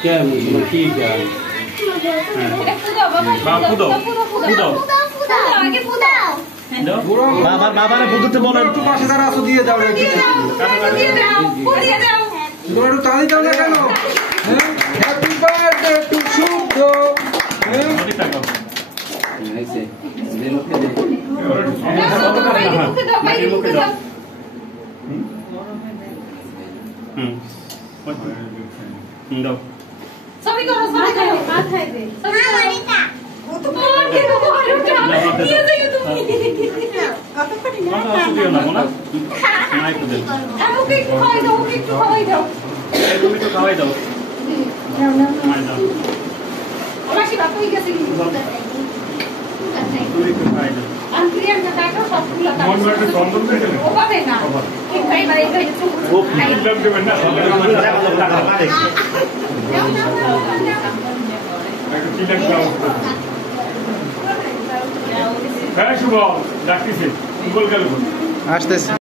क्या ठीक है বাবার বুদ্ধতে বলেন একটু পাশে দাঁড়া আসো দিয়ে দাও একটু তালি দাও না কেন হ্যাপি বার্থডে টু শুদ্ধ सभी करो हाथ है दे सभी तो ये तो ये तुम कत पड़ी ना নাই তো দেন ओके खाई दो ओके खाई दो তুমি তো খাওয়াই দাও নাই দাও ওলা কি বাপ হই গেছে তুমি তো খাওয়াই দাও আন্টিয়ার না কাটা সব ফুলা কাটা মন মানে চন্দন দেখে ও পাবে না এই ভাই ভাই ভাই ও ফিল্ম দেবেন না একটা চিলেন দাও হ্যাঁ শুভ ডাকতেছি বল গেল আসতেছি